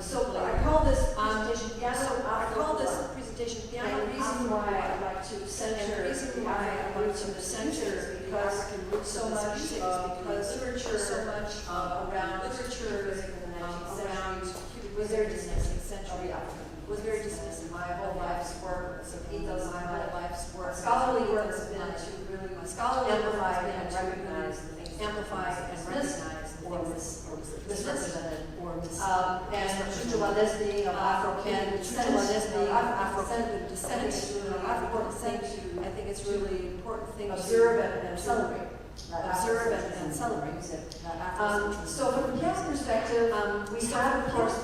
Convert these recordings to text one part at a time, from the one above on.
So I call this presentation piano. I call this presentation piano. And the reason why I like to center, because so much literature, around literature in the 19th century was very dismissive. Was very dismissive. My whole life's work, so he does my whole life's work. Scholarly work has been to really amplify and recognize the things, misrepresented, or and Cubano of Afro-Can descent, I think it's really important thing to observe and celebrate. So from the piano perspective, we have of course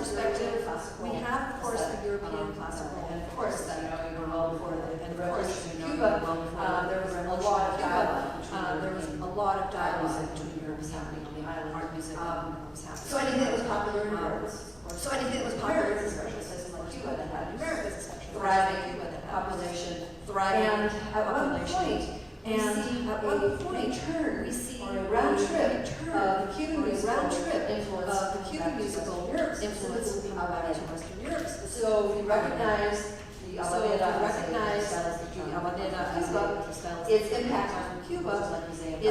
the European classical, and of course you know well before that, and of course in Cuba there was a lot of dialogue. There was a lot of dialogue between Europe was happening on the island. Art music was happening. So anything that was popular in Europe, especially places like Cuba that had America's thriving population, and at one point, we see a round trip of the Cuban musical influence to Western Europe. So we recognize the Habanera, its impact on Cuba, it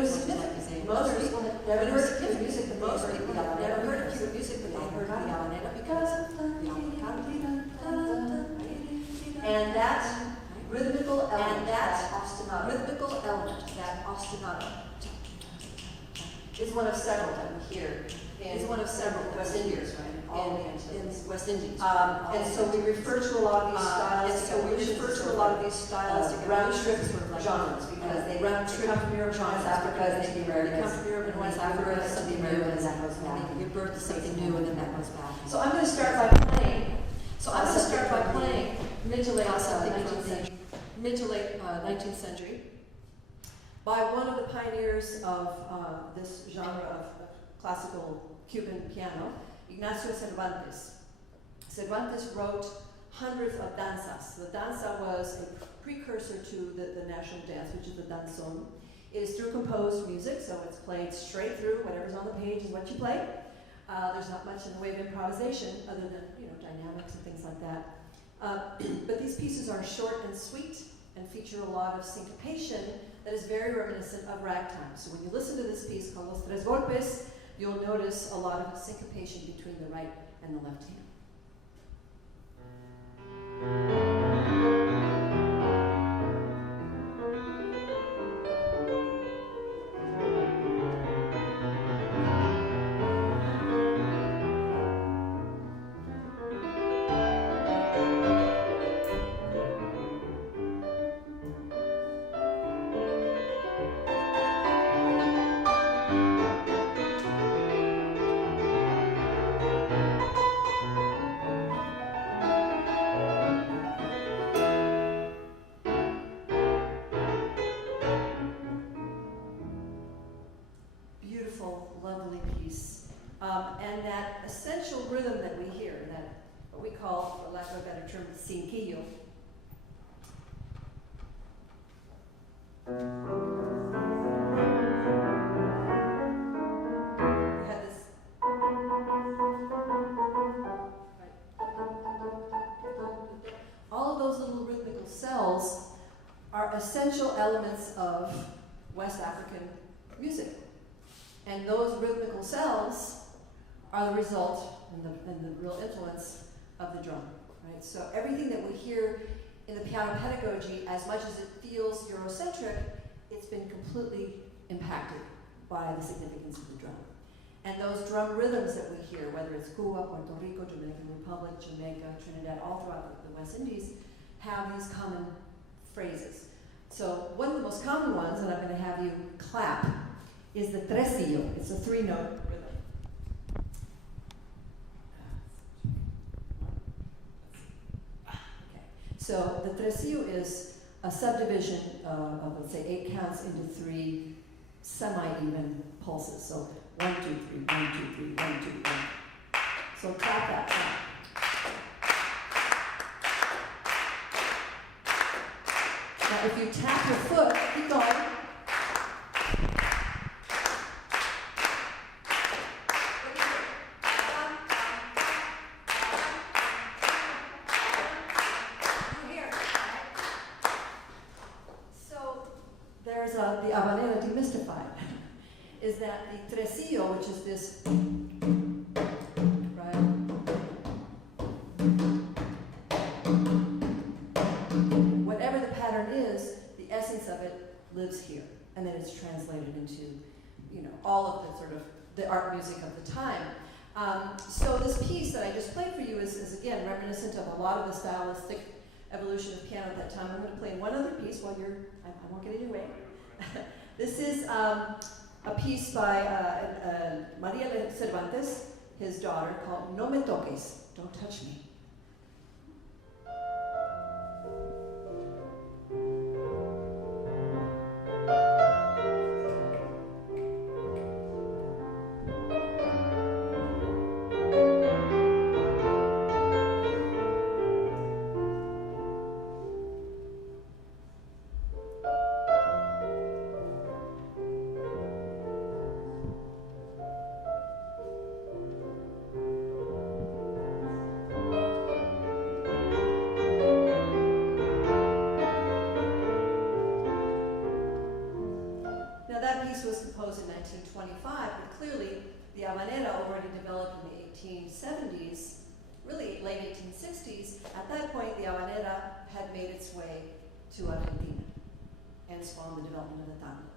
was significant. Most people had never heard of Cuban music, but they heard the Habanera because of and that rhythmical element, that ostinato, is one of several that we hear in West Indies, right? In West Indies. And so we refer to a lot of these styles, round trip genres, because they come from Europe and West Africa, they come from Europe and West Africa, something new, and then that goes back. You give birth to something new, and then that goes back. So I'm going to start by playing mid to late 19th century by one of the pioneers of this genre of classical Cuban piano, Ignacio Cervantes. Cervantes wrote hundreds of danzas. The danza was a precursor to the national dance, which is the danzón. It is through composed music, so it's played straight through. Whatever's on the page is what you play. There's not much in the way of improvisation other than dynamics and things like that. But these pieces are short and sweet and feature a lot of syncopation that is very reminiscent of ragtime. So when you listen to this piece called Los Tres Golpes, you'll notice a lot of syncopation between the right and the left hand. Lovely piece. And that essential rhythm that we hear, that what we call, for lack of a better term, cinquillo. We had this. All of those little rhythmical cells are essential elements of West African music. And those rhythmical cells are the result and the real influence of the drum, right? So everything that we hear in the piano pedagogy, as much as it feels Eurocentric, it's been completely impacted by the significance of the drum. And those drum rhythms that we hear, whether it's Cuba, Puerto Rico, Dominican Republic, Jamaica, Trinidad, all throughout the West Indies, have these common phrases. So one of the most common ones that I'm going to have you clap is the tresillo. It's a three-note rhythm. Okay. So the tresillo is a subdivision of, let's say, 8 counts into 3 semi-even pulses. So 1, 2, 3, 1, 2, 3, 1, 2, 1. So clap that. Now, if you tap your foot, keep going. is that the tresillo, which is this, right? Whatever the pattern is, the essence of it lives here, and then it's translated into, you know, all of the sort of the art music of the time. So this piece that I just played for you is again reminiscent of a lot of the stylistic evolution of piano at that time. I'm going to play one other piece while I won't get in your way. This is a piece by Maria Cervantes, his daughter, called No Me Toques, Don't Touch Me. Was composed in 1925, but clearly the habanera already developed in the 1870s, really late 1860s. At that point, the habanera had made its way to Argentina and spawned the development of the tango.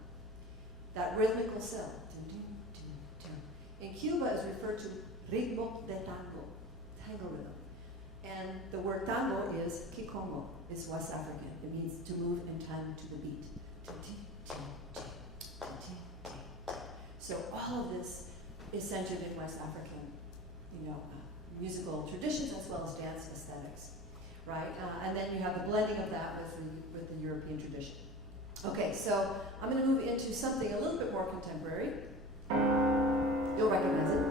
That rhythmical cell, in Cuba is referred to ritmo de tango, tango rhythm. And the word tango is kikongo, it's West African. It means to move in time to the beat. So all of this is centered in West African, you know, musical traditions as well as dance aesthetics, right? And then you have the blending of that with the European tradition. Okay, so I'm going to move into something a little bit more contemporary. You'll recognize it.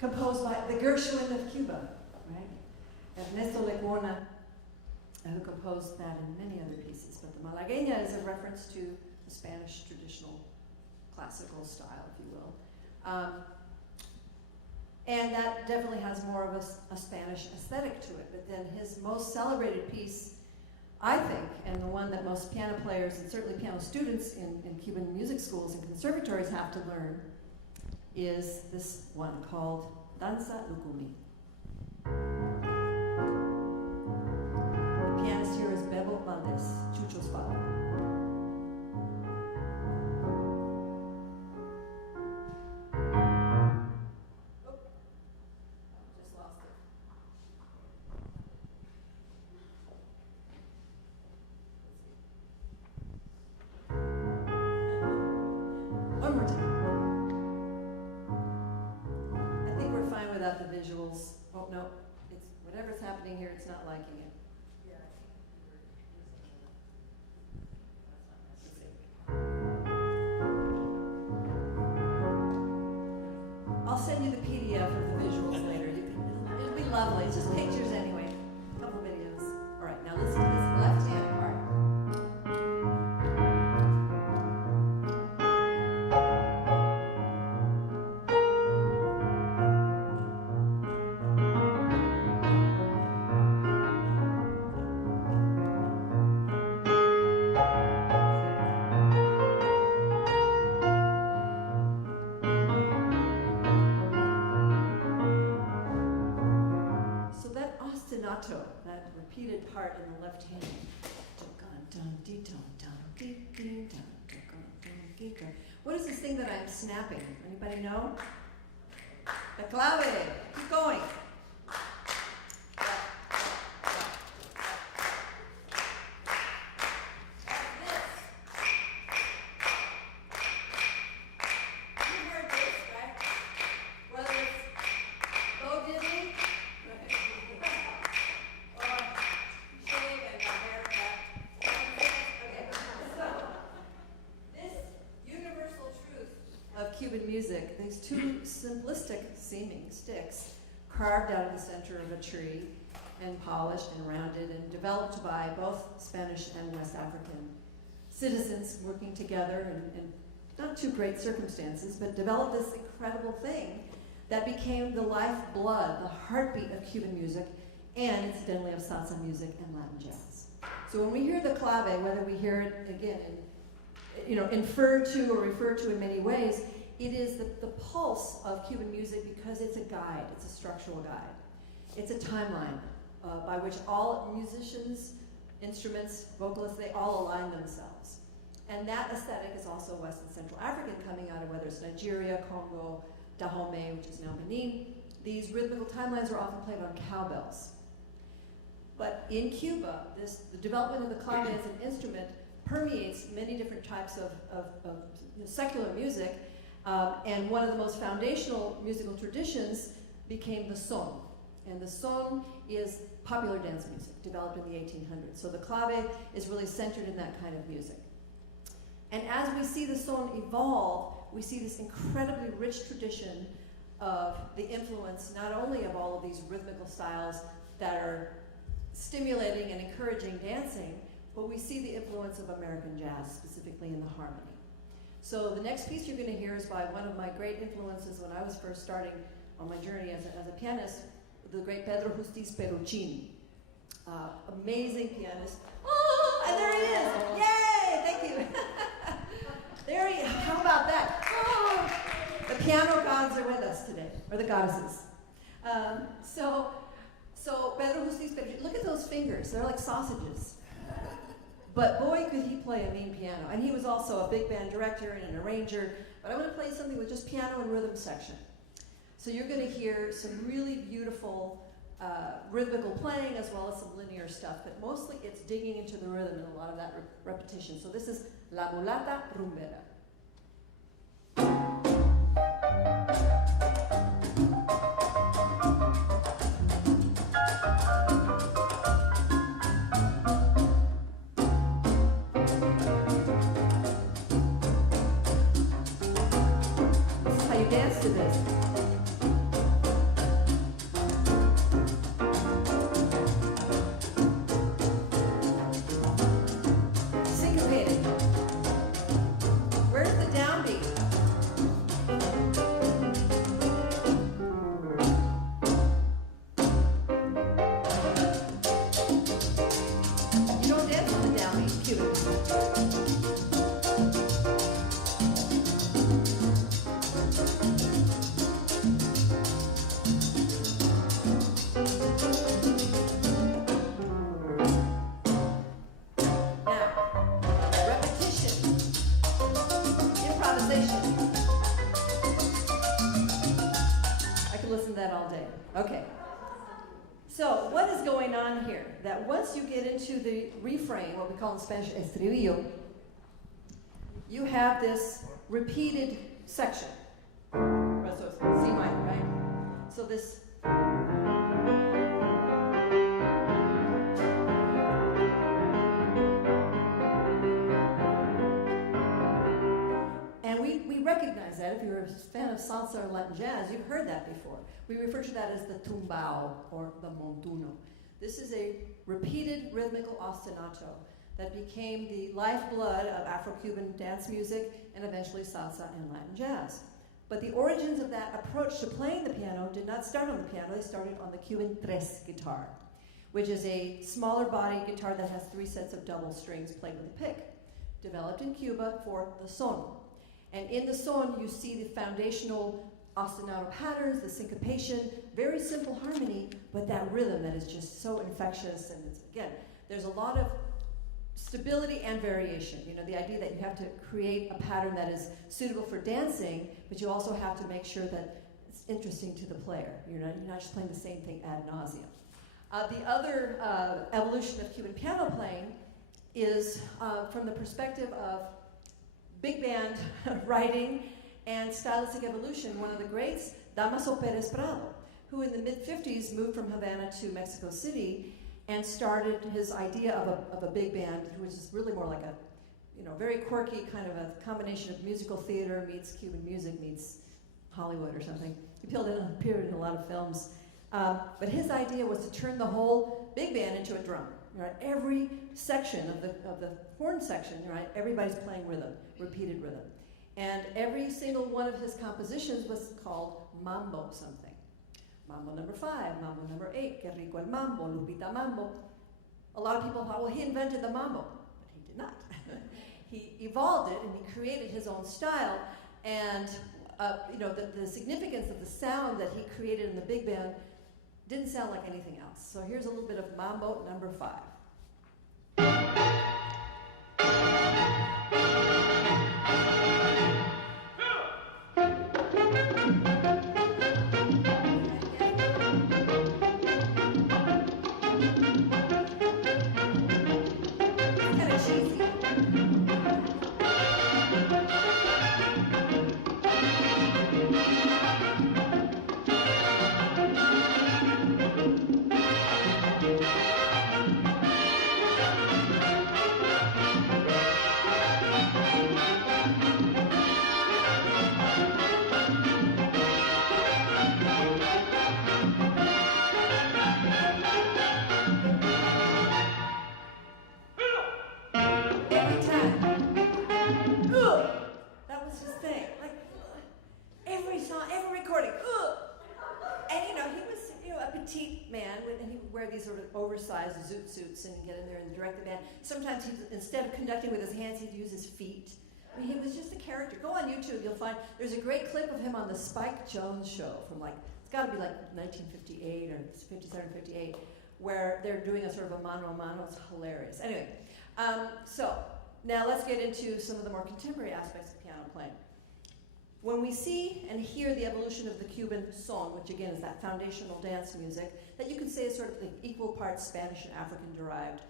Composed by the Gershwin of Cuba, right? Who composed that and many other pieces. But the Malagueña is a reference to the Spanish traditional classical style, if you will. And that definitely has more of a Spanish aesthetic to it. But then his most celebrated piece, I think, and the one that most piano players and certainly piano students in Cuban music schools and conservatories have to learn, is this one called Danza Lucumi. The pianist here is Bebo Valdez, Chucho's father. Just lost it. One more time. Without the visuals. Oh no, it's whatever's happening here, it's not liking it. I'll send you the PDF of the visuals later. It'll be lovely. It's just pictures anyway. A couple videos. All right, now listen to this left hand part. That repeated part in the left hand. What is this thing that I'm snapping? Anybody know? The clave. Keep going. Cuban music, these two simplistic seeming sticks carved out of the center of a tree and polished and rounded and developed by both Spanish and West African citizens working together in not too great circumstances, but developed this incredible thing that became the lifeblood, the heartbeat of Cuban music, and incidentally of salsa music and Latin jazz. So when we hear the clave, whether we hear it again inferred to or referred to in many ways, it is the pulse of Cuban music because it's a guide, it's a structural guide. It's a timeline by which all musicians, instruments, vocalists, they all align themselves. And that aesthetic is also West and Central African, coming out of whether it's Nigeria, Congo, Dahomey, which is now Benin. These rhythmical timelines are often played on cowbells. But in Cuba, the development of the clave as an instrument permeates many different types of secular music, and one of the most foundational musical traditions became the son. And the son is popular dance music, developed in the 1800s. So the clave is really centered in that kind of music. And as we see the son evolve, we see this incredibly rich tradition of the influence not only of all of these rhythmical styles that are stimulating and encouraging dancing, but we see the influence of American jazz, specifically in the harmony. So the next piece you're going to hear is by one of my great influences when I was first starting on my journey as a pianist, the great Pedro Justiz Peruchin. Amazing pianist. Oh, and there he is! Yay! Thank you. There he is. How about that? Oh, the piano gods are with us today, or the goddesses. So Pedro Justiz Peruchin, look at those fingers. They're like sausages. But boy, could he play a mean piano. And he was also a big band director and an arranger. But I want to play something with just piano and rhythm section. So you're going to hear some really beautiful rhythmical playing as well as some linear stuff. But mostly it's digging into the rhythm and a lot of that repetition. So this is La Mulata Rumbera. Dance to this. Syncopated. Where's the downbeat? You don't dance on the downbeat, Cuban. Okay, so what is going on here? That once you get into the refrain, what we call in Spanish estribillo, you have this repeated section. So it's C minor, right? So this. And we recognize that. If you're a fan of salsa or Latin jazz, you've heard that before. We refer to that as the tumbao or the montuno. This is a repeated rhythmical ostinato that became the lifeblood of Afro-Cuban dance music and eventually salsa and Latin jazz. But the origins of that approach to playing the piano did not start on the piano, they started on the Cuban tres guitar, which is a smaller body guitar that has 3 sets of double strings played with a pick, developed in Cuba for the son. And in the son, you see the foundational ostinato patterns, the syncopation, very simple harmony, but that rhythm that is just so infectious. And it's, again, there's a lot of stability and variation. You know, the idea that you have to create a pattern that is suitable for dancing, but you also have to make sure that it's interesting to the player. You're not just playing the same thing ad nauseum. The other evolution of Cuban piano playing is from the perspective of big band writing and stylistic evolution. One of the greats, Damaso Pérez Prado, who in the mid-50s moved from Havana to Mexico City and started his idea of a big band, which is really more like very quirky, kind of a combination of musical theater meets Cuban music meets Hollywood or something. He appeared in a lot of films. But his idea was to turn the whole big band into a drum. Right? Every section of the horn section, right? Everybody's playing rhythm, repeated rhythm. And every single one of his compositions was called mambo something. Mambo number 5, mambo number 8, que rico el mambo, Lupita mambo. A lot of people thought, well, he invented the mambo, but he did not. He evolved it and he created his own style. And the significance of the sound that he created in the big band didn't sound like anything else. So here's a little bit of mambo number 5. Kind of cheesy. Oversized zoot suits and get in there and direct the band. Sometimes instead of conducting with his hands, he'd use his feet. I mean, he was just a character. Go on YouTube, you'll find there's a great clip of him on the Spike Jones show from it's got to be 1958 or 57, 58, where they're doing a sort of a mano a mano. It's hilarious. Anyway, so now let's get into some of the more contemporary aspects of piano playing. When we see and hear the evolution of the Cuban son, which again is that foundational dance music, that you can say is sort of equal parts Spanish and African derived,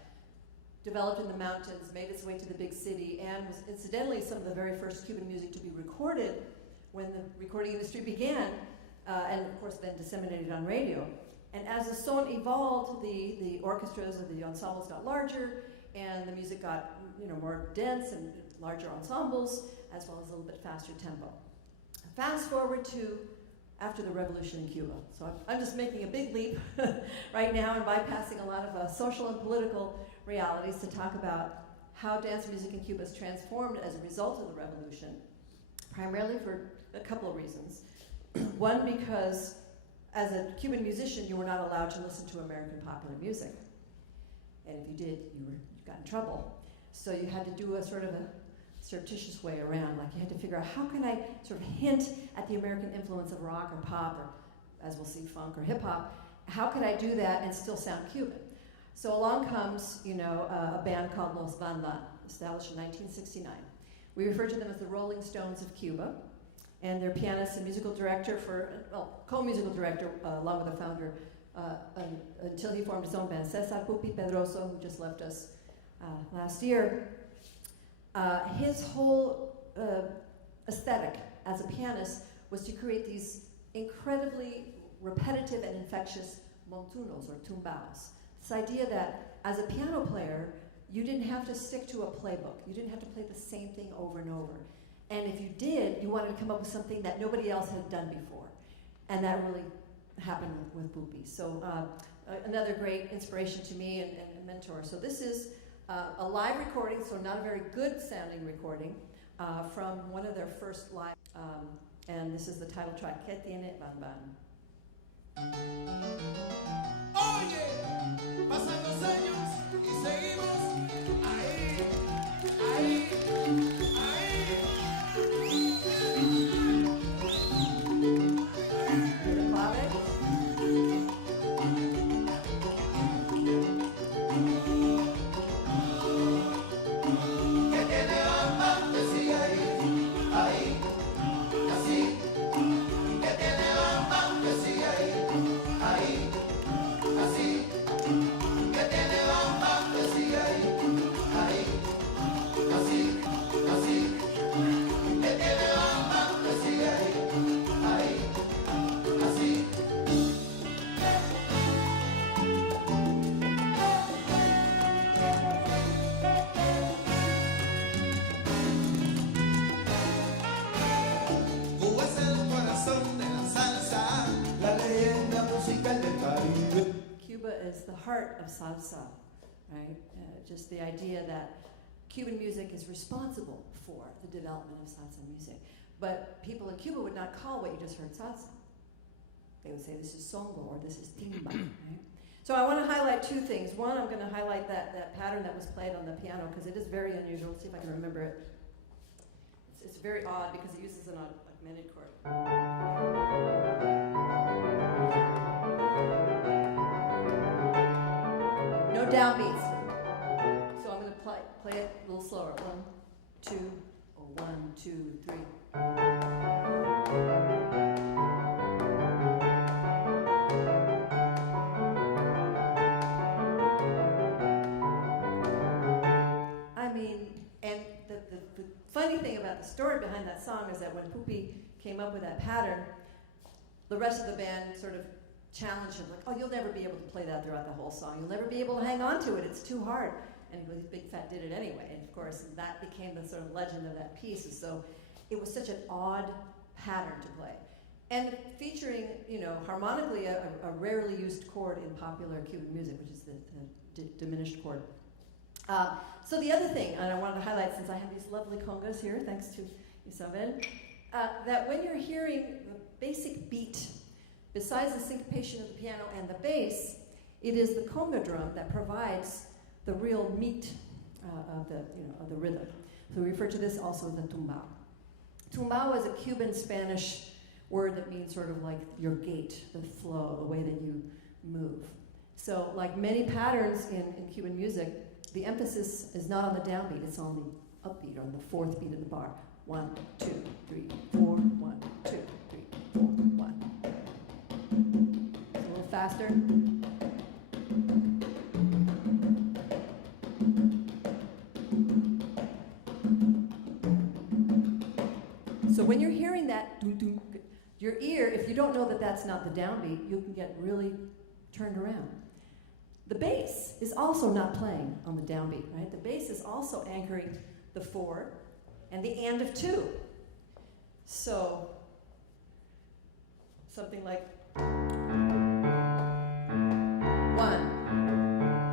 developed in the mountains, made its way to the big city, and was incidentally some of the very first Cuban music to be recorded when the recording industry began, and of course then disseminated on radio. And as the son evolved, the orchestras of the ensembles got larger, and the music got more dense and larger ensembles, as well as a little bit faster tempo. Fast forward to after the revolution in Cuba. So I'm just making a big leap right now and bypassing a lot of social and political realities to talk about how dance music in Cuba is transformed as a result of the revolution, primarily for a couple of reasons. One, because as a Cuban musician, you were not allowed to listen to American popular music. And if you did, you got in trouble. So you had to do a sort of a surreptitious way around. Like you had to figure out, how can I sort of hint at the American influence of rock or pop, or as we'll see, funk or hip hop? How could I do that and still sound Cuban? So along comes, a band called Los Van Van, established in 1969. We refer to them as the Rolling Stones of Cuba, and their pianist and musical director co-musical director, along with the founder, until he formed his own band, Cesar Pupi Pedroso, who just left us last year. His whole aesthetic as a pianist was to create these incredibly repetitive and infectious montunos or tumbaos. This idea that as a piano player, you didn't have to stick to a playbook. You didn't have to play the same thing over and over. And if you did, you wanted to come up with something that nobody else had done before. And that really happened with Pupi. So another great inspiration to me and mentor. So this is a live recording, so not a very good sounding recording, from one of their first live, and this is the title track, Que Tiene Van Van. Oye, pasan los años y seguimos ahí, ahí, ahí. Así, heart of salsa, right? Just the idea that Cuban music is responsible for the development of salsa music. But people in Cuba would not call what you just heard salsa. They would say this is songo or this is timba, right? So I want to highlight two things. One, I'm going to highlight that pattern that was played on the piano because it is very unusual. Let's see if I can remember it. It's very odd because it uses an augmented chord. No downbeats. So I'm going to play it a little slower. 1, 2, or 1, 2, 3. I mean, and the funny thing about the story behind that song is that when Pupi came up with that pattern, the rest of the band sort of challenged him, like, oh, you'll never be able to play that throughout the whole song. You'll never be able to hang on to it. It's too hard. And he goes, Big Fat did it anyway. And of course, that became the sort of legend of that piece. And so it was such an odd pattern to play. And featuring, harmonically a rarely used chord in popular Cuban music, which is the diminished chord. So the other thing, and I wanted to highlight since I have these lovely congas here, thanks to Isabel, that when you're hearing the basic beat, besides the syncopation of the piano and the bass, it is the conga drum that provides the real meat of the rhythm. So we refer to this also as the tumbao. Tumbao is a Cuban Spanish word that means sort of like your gait, the flow, the way that you move. So like many patterns in Cuban music, the emphasis is not on the downbeat, it's on the upbeat, or on the fourth beat of the bar. 1, 2, 3, 4, 1, 2, 3, 4, 1. It's a little faster. So when you're hearing that, your ear, if you don't know that that's not the downbeat, you can get really turned around. The bass is also not playing on the downbeat, right? The bass is also anchoring the 4 and the and of 2. So something like 1,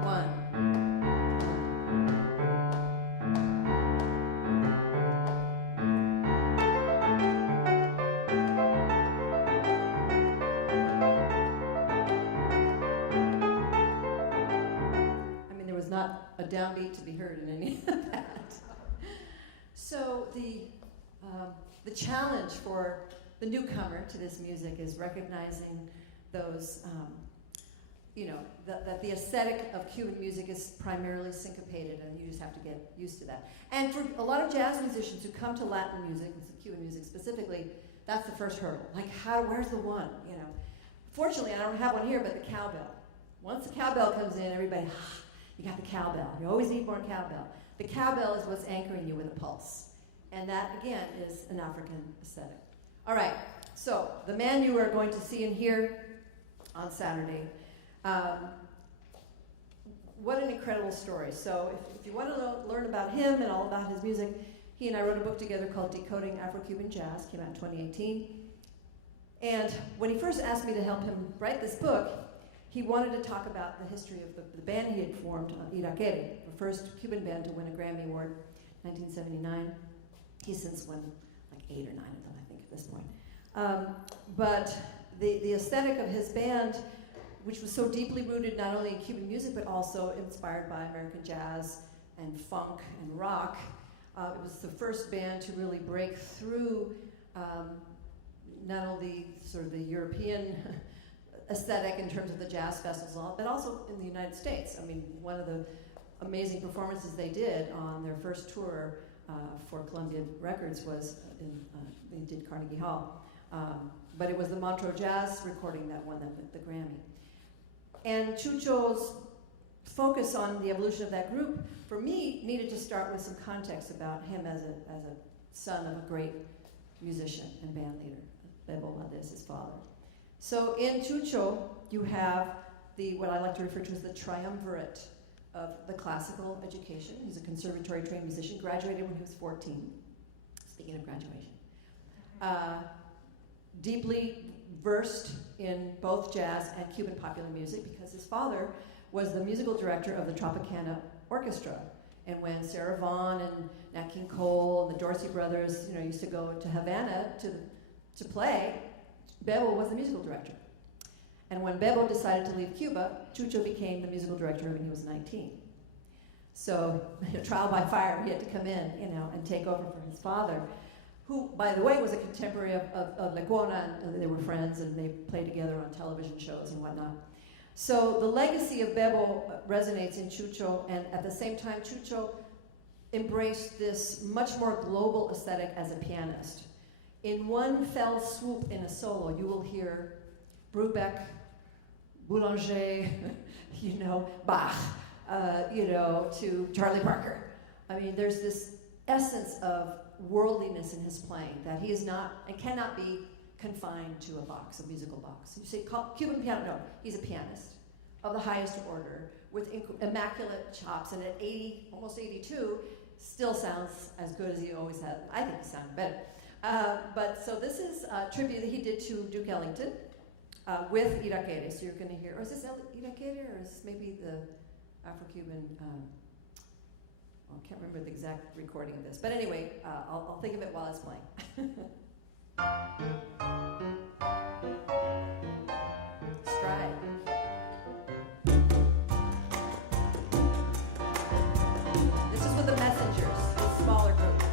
1. Not a downbeat to be heard in any of that. So the challenge for the newcomer to this music is recognizing those, that the aesthetic of Cuban music is primarily syncopated, and you just have to get used to that. And for a lot of jazz musicians who come to Latin music, Cuban music specifically, that's the first hurdle. Like, where's the one? Fortunately, I don't have one here, but the cowbell. Once the cowbell comes in, everybody. You got the cowbell. You always need more cowbell. The cowbell is what's anchoring you with a pulse. And that, again, is an African aesthetic. All right, so the man you are going to see and hear on Saturday, what an incredible story. So if you want to learn about him and all about his music, he and I wrote a book together called Decoding Afro-Cuban Jazz, came out in 2018. And when he first asked me to help him write this book, he wanted to talk about the history of the band he had formed, Irakere, the first Cuban band to win a Grammy Award, 1979. He's since won like 8 or 9 of them, I think, at this point. But the aesthetic of his band, which was so deeply rooted not only in Cuban music, but also inspired by American jazz and funk and rock, it was the first band to really break through not only sort of the European aesthetic in terms of the jazz festivals, but also in the United States. I mean, one of the amazing performances they did on their first tour for Columbia Records was they did Carnegie Hall. But it was the Montreux Jazz recording that won the Grammy. And Chucho's focus on the evolution of that group, for me, needed to start with some context about him as a son of a great musician and band leader, Bebo Valdez, his father. So in Chucho, you have what I like to refer to as the triumvirate of the classical education. He's a conservatory trained musician, graduated when he was 14. Speaking of graduation. Deeply versed in both jazz and Cuban popular music because his father was the musical director of the Tropicana Orchestra. And when Sarah Vaughan and Nat King Cole and the Dorsey brothers, used to go to Havana to play, Bebo was the musical director. And when Bebo decided to leave Cuba, Chucho became the musical director when he was 19. So, trial by fire, he had to come in, and take over for his father, who, by the way, was a contemporary of Lecuona, and they were friends, and they played together on television shows and whatnot. So the legacy of Bebo resonates in Chucho, and at the same time, Chucho embraced this much more global aesthetic as a pianist. In one fell swoop in a solo, you will hear Brubeck, Boulanger, Bach, to Charlie Parker. I mean, there's this essence of worldliness in his playing that he is not and cannot be confined to a box, a musical box. You say Cuban piano, no, he's a pianist of the highest order with immaculate chops, and at 80, almost 82, still sounds as good as he always has. I think he sounded better. But so this is a tribute that he did to Duke Ellington with Irakere. So you're going to hear, or is this Irakere, or is this maybe the Afro-Cuban, I can't remember the exact recording of this. But anyway, I'll think of it while it's playing. Stride. This is with the Messengers, a smaller group.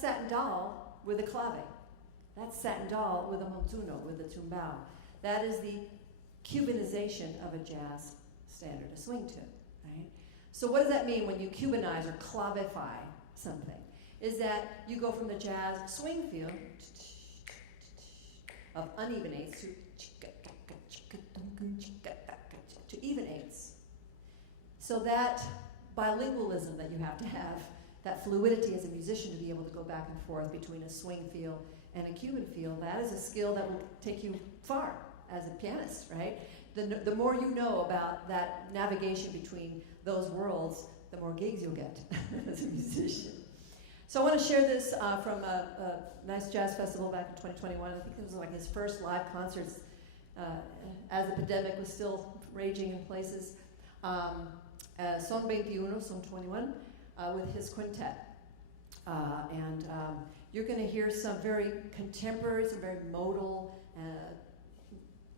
Satin doll with a clave. That's satin doll with a montuno, with a tumbao. That is the Cubanization of a jazz standard, a swing tune, right? So what does that mean when you Cubanize or clavify something? Is that you go from the jazz swing feel of uneven eighths to even eighths. So that bilingualism that you have to have, that fluidity as a musician to be able to go back and forth between a swing feel and a Cuban feel, that is a skill that will take you far as a pianist, right? The more you know about that navigation between those worlds, the more gigs you'll get as a musician. So I want to share this from a nice jazz festival back in 2021. I think it was like his first live concerts as the pandemic was still raging in places. Son 21, Son 21. With his quintet. You're going to hear some very contemporary, some very modal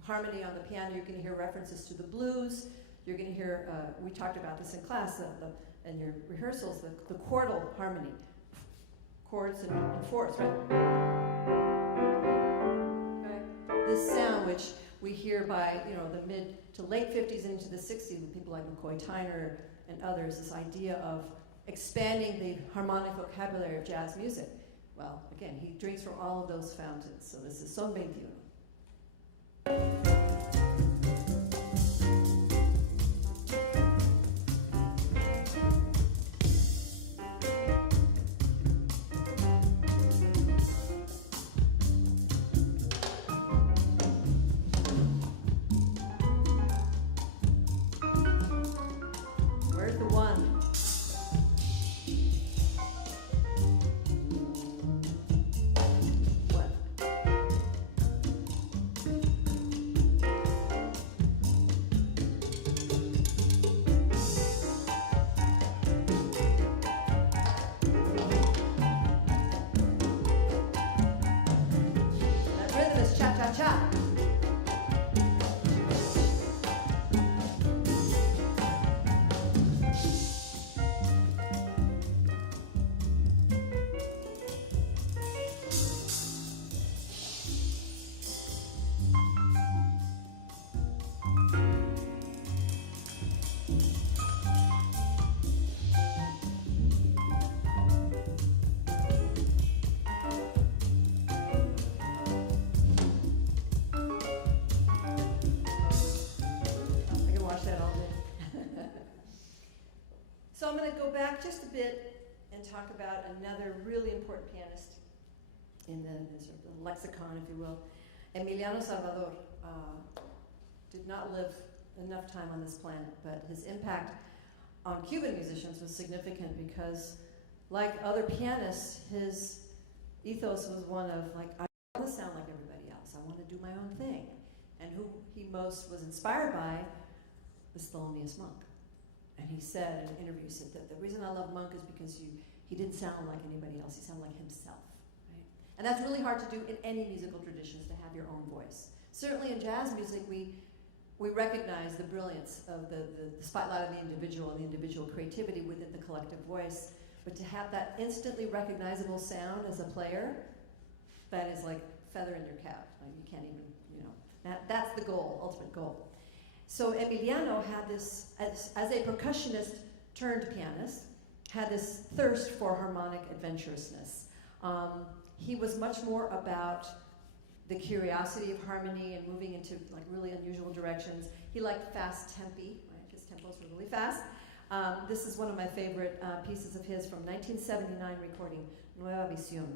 harmony on the piano. You're going to hear references to the blues. You're going to hear, we talked about this in class, in your rehearsals, the chordal harmony. Chords and fourths, right? Okay. This sound, which we hear by the mid to late 50s and into the 60s with people like McCoy Tyner and others, this idea of expanding the harmonic vocabulary of jazz music. Well, again, he drinks from all of those fountains. So this is Son 21. Where's the one? I'm going to go back just a bit and talk about another really important pianist in the sort of lexicon, if you will. Emiliano Salvador did not live enough time on this planet, but his impact on Cuban musicians was significant because, like other pianists, his ethos was one of, like, I want to sound like everybody else. I want to do my own thing. And who he most was inspired by was Thelonious Monk. And he said in an interview, he said that the reason I love Monk is because he didn't sound like anybody else. He sounded like himself. Right? And that's really hard to do in any musical traditions, to have your own voice. Certainly in jazz music, we recognize the brilliance of the spotlight of the individual and the individual creativity within the collective voice. But to have that instantly recognizable sound as a player, that is like feather in your cap. Like you can't even, that's the goal, ultimate goal. So Emiliano had this, as a percussionist turned pianist, had this thirst for harmonic adventurousness. He was much more about the curiosity of harmony and moving into like really unusual directions. He liked fast tempi, right? His tempos were really fast. This is one of my favorite pieces of his from 1979 recording, Nueva Visión.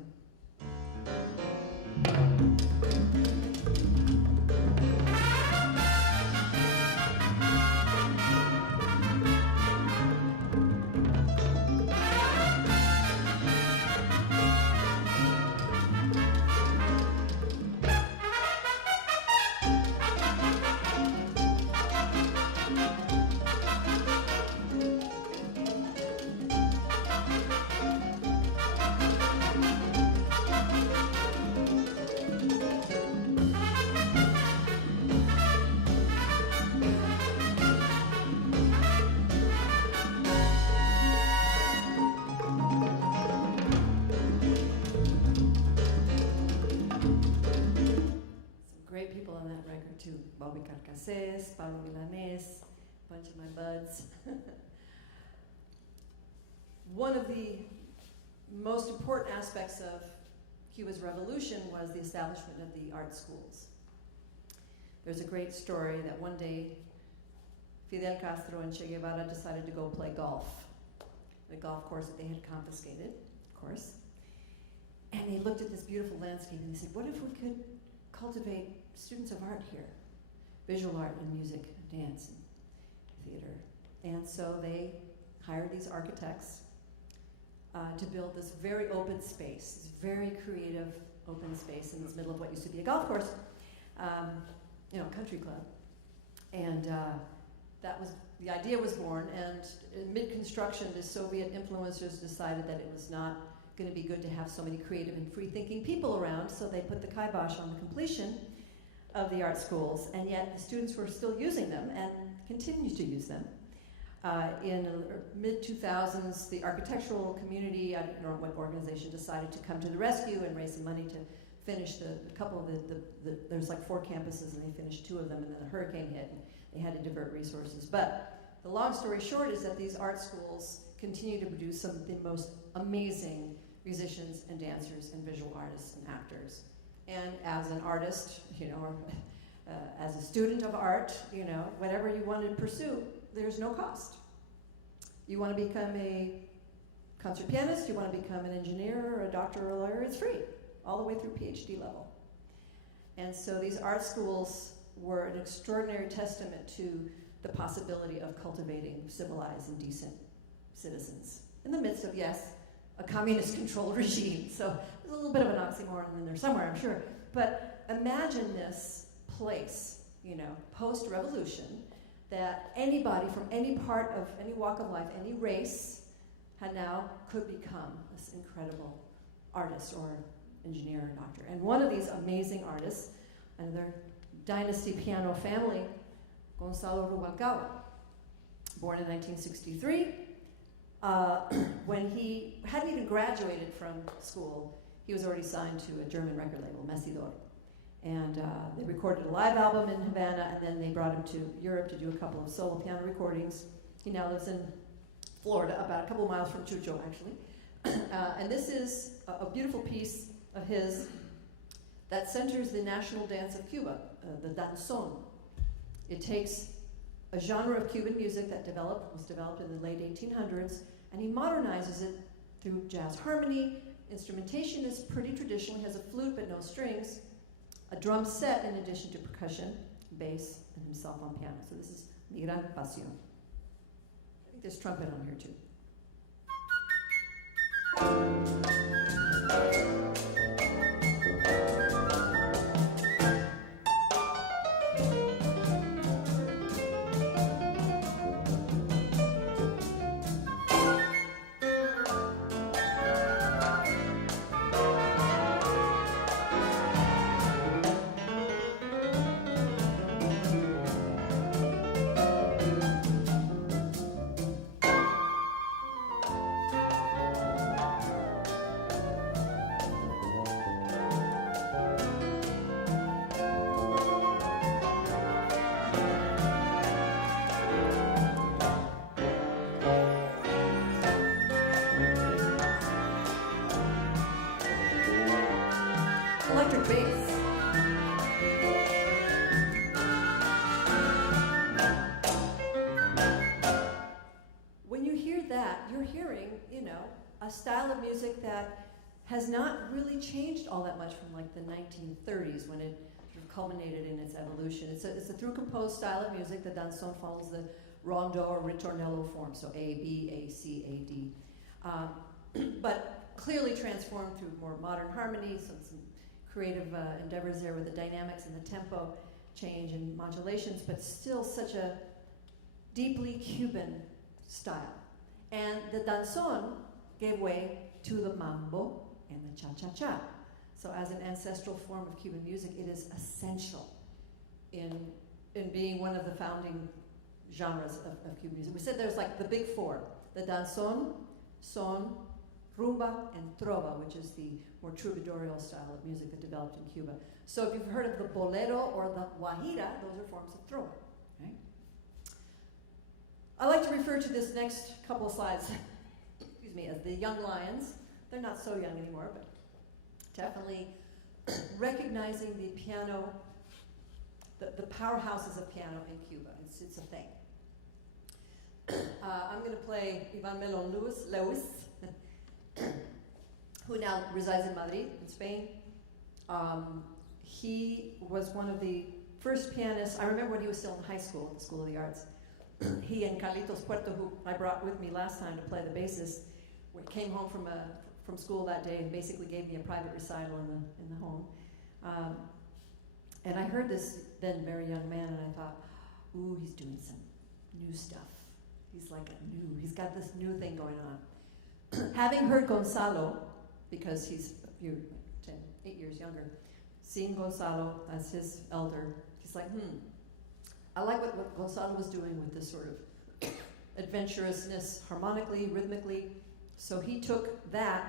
Bobby Carcassés, Pablo Milanés, a bunch of my buds. One of the most important aspects of Cuba's revolution was the establishment of the art schools. There's a great story that one day Fidel Castro and Che Guevara decided to go play golf, the golf course that they had confiscated, of course. And they looked at this beautiful landscape and they said, what if we could cultivate students of art here? Visual art and music, dance, and theater. And so they hired these architects to build this very open space, this very creative open space in the middle of what used to be a golf course, country club. And the idea was born, and in mid-construction, the Soviet influencers decided that it was not going to be good to have so many creative and free-thinking people around, so they put the kibosh on the completion of the art schools, and yet the students were still using them and continue to use them. In the mid-2000s, the architectural community, I don't know what organization, decided to come to the rescue and raise some money to finish a couple of there's like 4 campuses and they finished 2 of them, and then a hurricane hit and they had to divert resources. But the long story short is that these art schools continue to produce some of the most amazing musicians and dancers and visual artists and actors. And as an artist, or as a student of art, whatever you want to pursue, there's no cost. You want to become a concert pianist, you want to become an engineer or a doctor or a lawyer, it's free, all the way through PhD level. And so these art schools were an extraordinary testament to the possibility of cultivating civilized and decent citizens in the midst of, yes, a communist-controlled regime. So there's a little bit of an oxymoron in there somewhere, I'm sure. But imagine this place, post-revolution, that anybody from any part of any walk of life, any race, could become this incredible artist or engineer or doctor. And one of these amazing artists, another dynasty piano family, Gonzalo Rubalcaba, born in 1963. When he hadn't even graduated from school, he was already signed to a German record label, Mesidor. And they recorded a live album in Havana, and then they brought him to Europe to do a couple of solo piano recordings. He now lives in Florida, about a couple of miles from Chucho, actually. And this is a beautiful piece of his that centers the national dance of Cuba, the danzón. It takes a genre of Cuban music that was developed in the late 1800s, and he modernizes it through jazz harmony. Instrumentation is pretty traditional. He has a flute but no strings, a drum set in addition to percussion, bass, and himself on piano. So this is Mi Gran Pasión. I think there's trumpet on here too. Electric bass. When you hear that, you're hearing, a style of music that has not really changed all that much from like the 1930s when it sort of culminated in its evolution. It's a through-composed style of music. The danzón follows the rondo or ritornello form, so A, B, A, C, A, D. But clearly transformed through more modern harmony, some creative endeavors there with the dynamics and the tempo change and modulations, but still such a deeply Cuban style. And the danzón gave way to the mambo and the cha-cha-cha. So as an ancestral form of Cuban music, it is essential in being one of the founding genres of Cuban music. We said there's like the big four: the danzón, son, rumba, and trova, which is the more troubadourial style of music that developed in Cuba. So if you've heard of the bolero or the guajira, those are forms of trova. Right? I like to refer to this next couple of slides, excuse me, as the young lions. They're not so young anymore, but definitely recognizing the piano, the powerhouses of piano in Cuba. It's a thing. I'm going to play Iván Melón Lewis, who now resides in Madrid, in Spain. He was one of the first pianists. I remember when he was still in high school, at the School of the Arts. He and Carlitos Puerto, who I brought with me last time to play the bassist, came home from school that day and basically gave me a private recital in the home. And I heard this then very young man, and I thought, ooh, he's doing some new stuff. He's got this new thing going on. Having heard Gonzalo, because he's 8 years younger, seeing Gonzalo as his elder, he's like, I like what Gonzalo was doing with this sort of adventurousness, harmonically, rhythmically. So he took that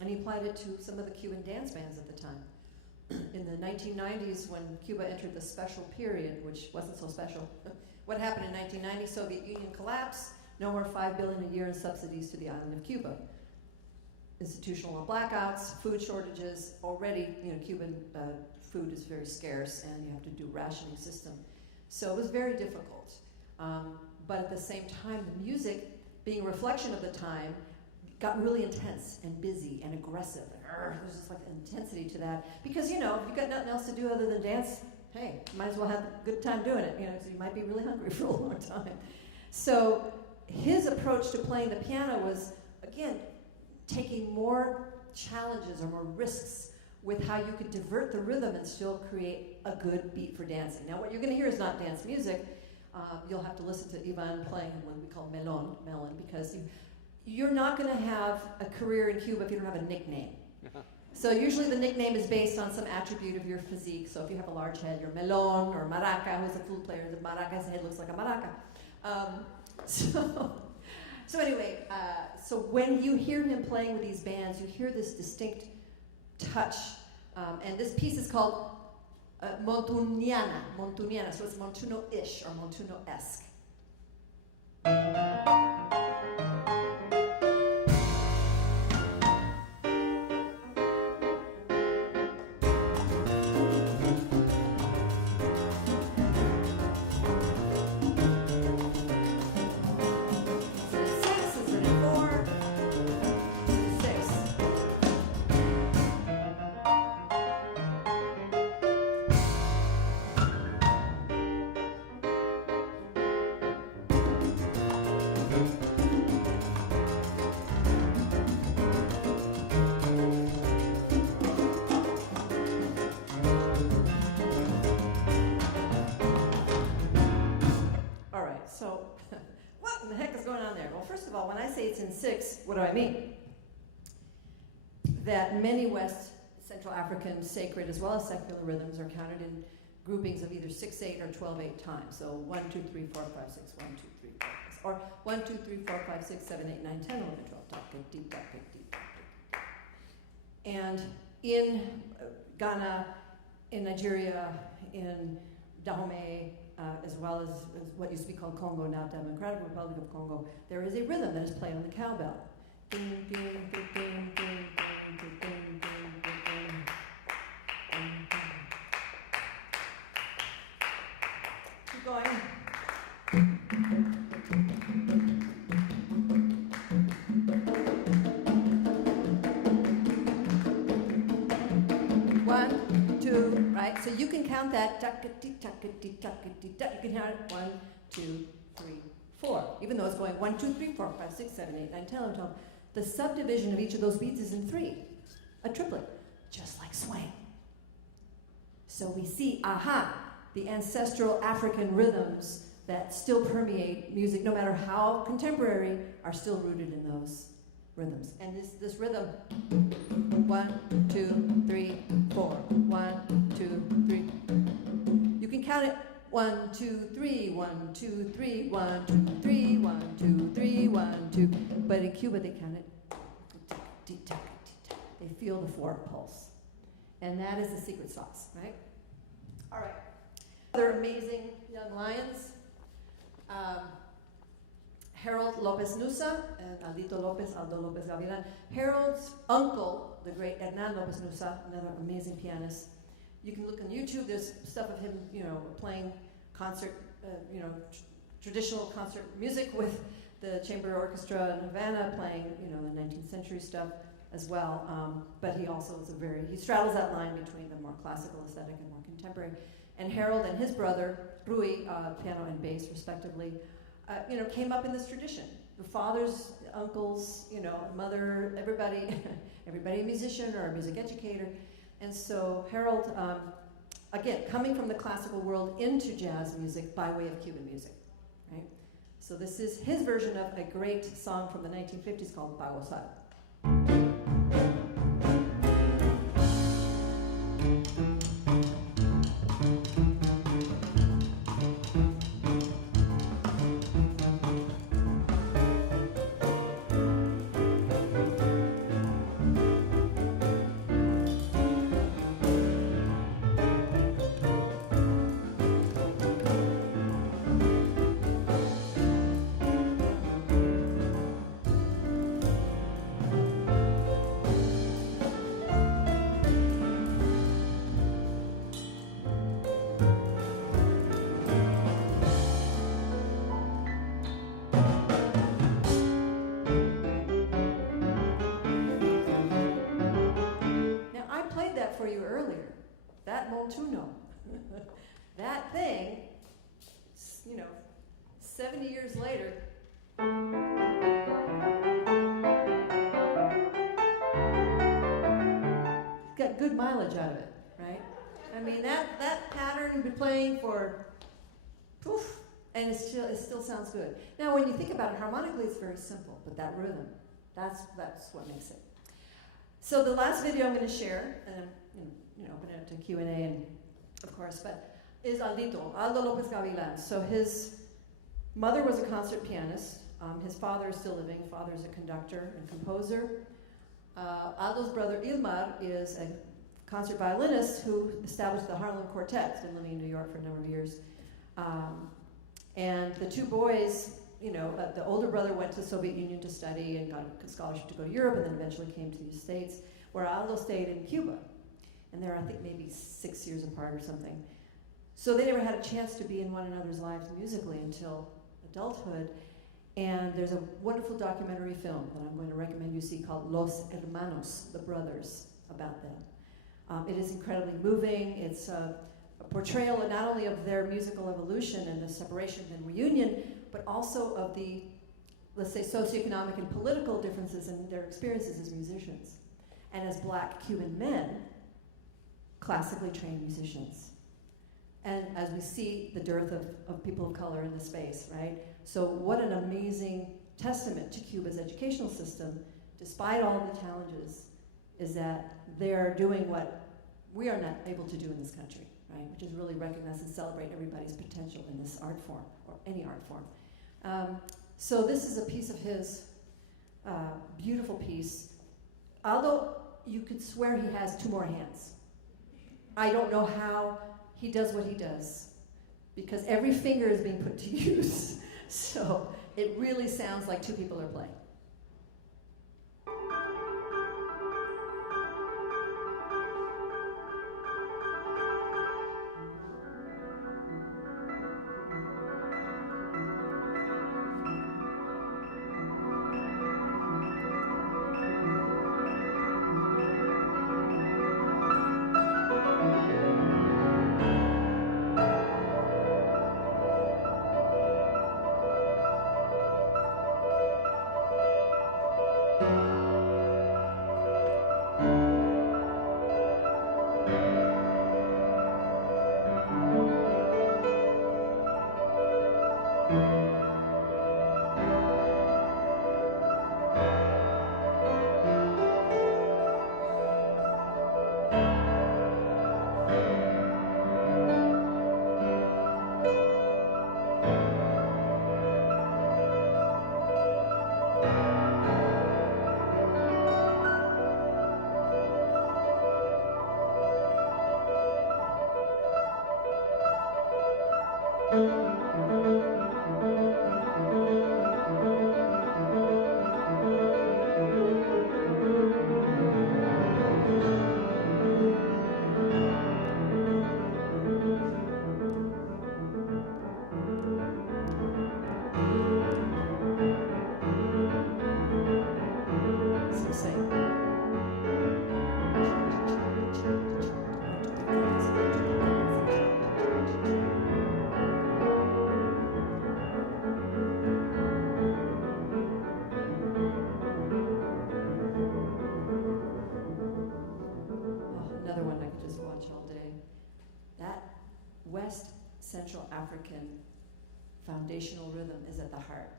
and he applied it to some of the Cuban dance bands at the time. In the 1990s, when Cuba entered the special period, which wasn't so special, what happened in 1990? Soviet Union collapse, no more $5 billion a year in subsidies to the island of Cuba. Institutional blackouts, food shortages. Already, Cuban food is very scarce, and you have to do rationing system. So it was very difficult. But at the same time, the music, being a reflection of the time, got really intense and busy and aggressive. There's just like an intensity to that. Because, if you've got nothing else to do other than dance, hey, might as well have a good time doing it, so you might be really hungry for a long time. So his approach to playing the piano was, again, taking more challenges or more risks with how you could divert the rhythm and still create a good beat for dancing. Now, what you're going to hear is not dance music. You'll have to listen to Iván playing what we call melon, because you're not going to have a career in Cuba if you don't have a nickname. So usually the nickname is based on some attribute of your physique. So if you have a large head, you're melon, or maraca, who's a flute player. The maraca's head looks like a maraca. So anyway, so when you hear him playing with these bands, you hear this distinct touch. And this piece is called Montuniana, so it's Montuno-ish or Montuno-esque. all, when I say it's in 6, what do I mean? That many West Central African sacred as well as secular rhythms are counted in groupings of either 6/8 or 12/8 times. So 1, 2, 3, 4, 5, 6, 1, 2, 3, 4, 5, or 1, 2, 3, 4, 5, 6, 7, 8, 9, 10, 11, 12, talk, get deep, talk, get deep, talk, get deep. And in Ghana, in Nigeria, in Dahomey, as well as what used to be called Congo, now Democratic Republic of Congo, there is a rhythm that is played on the cowbell. Ding, ding, ding, ding, ding, ding, ding, ding, ding, ding. Keep going. One, two, right? So you can count that. You can count it 1, 2, 3, 4. Even though it's going 1, 2, 3, 4, 5, 6, 7, 8, 9, 10, 11, 12. The subdivision of each of those beats is in 3. A triplet, just like swing. So we see, the ancestral African rhythms that still permeate music, no matter how contemporary, are still rooted in those rhythms. And this rhythm, 1, 2, 3, 4, 1, 2, 3. You can count it 1, 2, 3, 1, 2, 3, 1, 2, 3, 1, 2, 3, 1, 2. But in Cuba, they count it. They feel the 4 pulse. And that is the secret sauce, right? All right. Other amazing young lions. Harold Lopez Nusa and Aldo Lopez Gavilan. Harold's uncle, the great Hernan Lopez Nusa, another amazing pianist. You can look on YouTube, there's stuff of him, playing concert, traditional concert music with the chamber orchestra in Havana, playing, the 19th century stuff as well. But he also is he straddles that line between the more classical aesthetic and more contemporary. And Harold and his brother, Rui, piano and bass respectively, came up in this tradition. The fathers, uncles, mother, everybody a musician or a music educator. And so Harold, again, coming from the classical world into jazz music by way of Cuban music, right? So this is his version of a great song from the 1950s called Pa Gozar. For you earlier, that montuno, that thing, 70 years later, got good mileage out of it, right? I mean, that pattern you've been playing for, poof, and it still sounds good. Now, when you think about it harmonically, it's very simple, but that rhythm, that's what makes it. So the last video I'm going to share, and I'm open it up to Q&A, and of course, but is Aldo Lopez Gavilan. So his mother was a concert pianist. His father is still living. Father is a conductor and composer. Aldo's brother Ilmar is a concert violinist who established the Harlem Quartet. He's been living in New York for a number of years. And the two boys, the older brother went to the Soviet Union to study and got a scholarship to go to Europe, and then eventually came to the States, where Aldo stayed in Cuba. And they're, I think, maybe 6 years apart or something. So they never had a chance to be in one another's lives musically until adulthood. And there's a wonderful documentary film that I'm going to recommend you see called Los Hermanos, the brothers, about them. It is incredibly moving. It's a portrayal not only of their musical evolution and the separation and reunion, but also of the, let's say, socioeconomic and political differences in their experiences as musicians. And as Black Cuban men, classically trained musicians. And as we see the dearth of people of color in the space, right? So what an amazing testament to Cuba's educational system, despite all of the challenges, is that they're doing what we are not able to do in this country, right? Which is really recognize and celebrate everybody's potential in this art form, or any art form. So this is a piece of his, beautiful piece. Although you could swear he has two more hands. I don't know how he does what he does, because every finger is being put to use. So it really sounds like two people are playing. West Central African foundational rhythm is at the heart.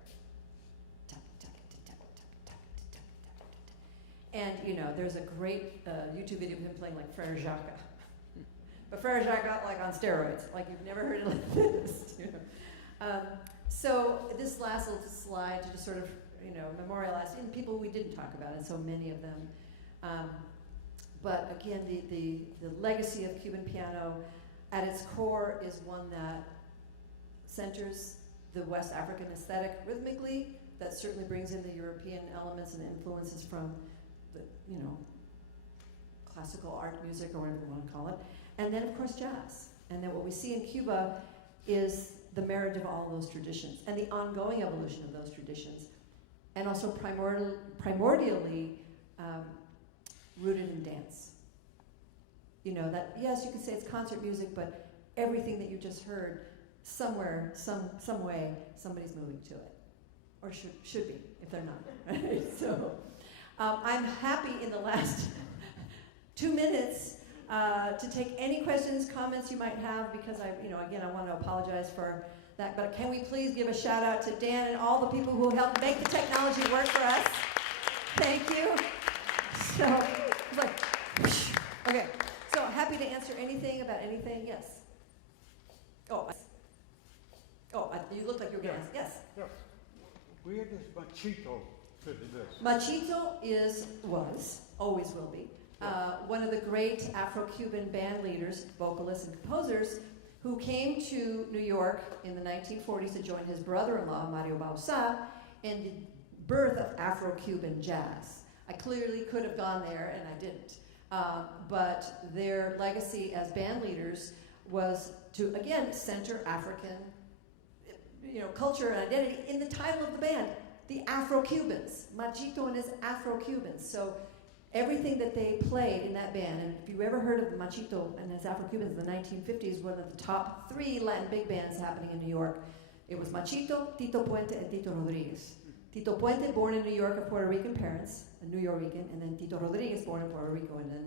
And you know, there's a great YouTube video of him playing like Frere Jacques. But Frere Jacques got like on steroids, like you've never heard it like this. You know? So this last little slide to just sort of, you know, memorialize and people we didn't talk about, and so many of them. But again, the legacy of Cuban piano at its core is one that centers the West African aesthetic rhythmically, that certainly brings in the European elements and influences from the, you know, classical art music or whatever you want to call it. And then of course jazz. And then what we see in Cuba is the marriage of all those traditions and the ongoing evolution of those traditions, and also primordially rooted in dance. You know, that, yes, you could say it's concert music, but everything that you just heard, somewhere, some way, somebody's moving to it. Or should be, if they're not, right? So, I'm happy in the last 2 minutes to take any questions, comments you might have, because I want to apologize for that, but can we please give a shout out to Dan and all the people who helped make the technology work for us? Thank you. So, like, okay. So happy to answer anything about anything. Yes. You look like you were going to ask. Yes. Yes. Where does machito fit in this? Machito always will be, one of the great Afro-Cuban band leaders, vocalists, and composers who came to New York in the 1940s to join his brother-in-law, Mario Bausa, in the birth of Afro-Cuban jazz. I clearly could have gone there, and I didn't. But their legacy as band leaders was to, again, center African, you know, culture and identity in the title of the band, the Afro-Cubans. Machito and his Afro-Cubans. So everything that they played in that band, and if you ever heard of Machito and his Afro-Cubans in the 1950s, one of the top 3 Latin big bands happening in New York, it was Machito, Tito Puente, and Tito Rodriguez. Tito Puente, born in New York of Puerto Rican parents, a New Yorker, and then Tito Rodriguez, born in Puerto Rico and then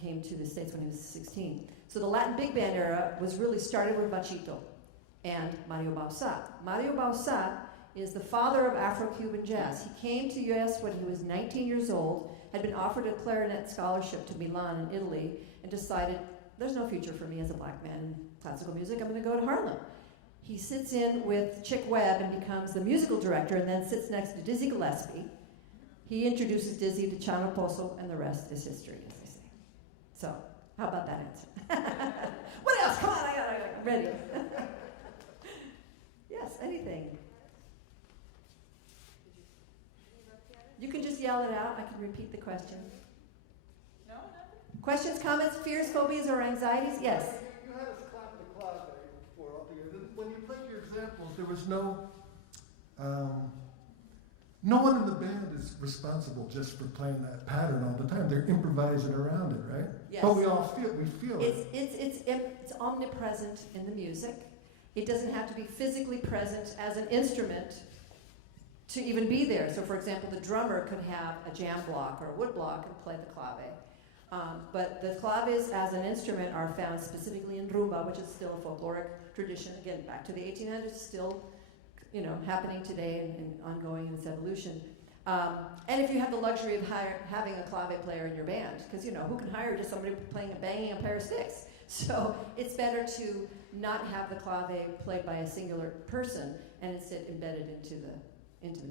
came to the States when he was 16. So the Latin big band era was really started with Machito and Mario Bausa. Mario Bausa is the father of Afro-Cuban jazz. He came to the U.S. when he was 19 years old, had been offered a clarinet scholarship to Milan in Italy, and decided, there's no future for me as a black man in classical music, I'm going to go to Harlem. He sits in with Chick Webb and becomes the musical director, and then sits next to Dizzy Gillespie. He introduces Dizzy to Chano Pozo, and the rest is history, as they say. So, how about that answer? What else? Come on, I'm ready. Yes, anything. You can just yell it out. I can repeat the question. No, nothing. Questions, comments, fears, phobias, or anxieties? Yes. You had us clap the clave before up here. When you played your examples, there was no one in the band is responsible just for playing that pattern all the time. They're improvising around it, right? Yes. But we feel it. It's omnipresent in the music. It doesn't have to be physically present as an instrument to even be there. So for example, the drummer could have a jam block or a wood block and play the clave. But the claves as an instrument are found specifically in rumba, which is still a folkloric tradition, again, back to the 1800s, still happening today and ongoing in its evolution. And if you have the luxury of having a clave player in your band, because who can hire just somebody banging a pair of sticks? So it's better to not have the clave played by a singular person and instead embedded into the music.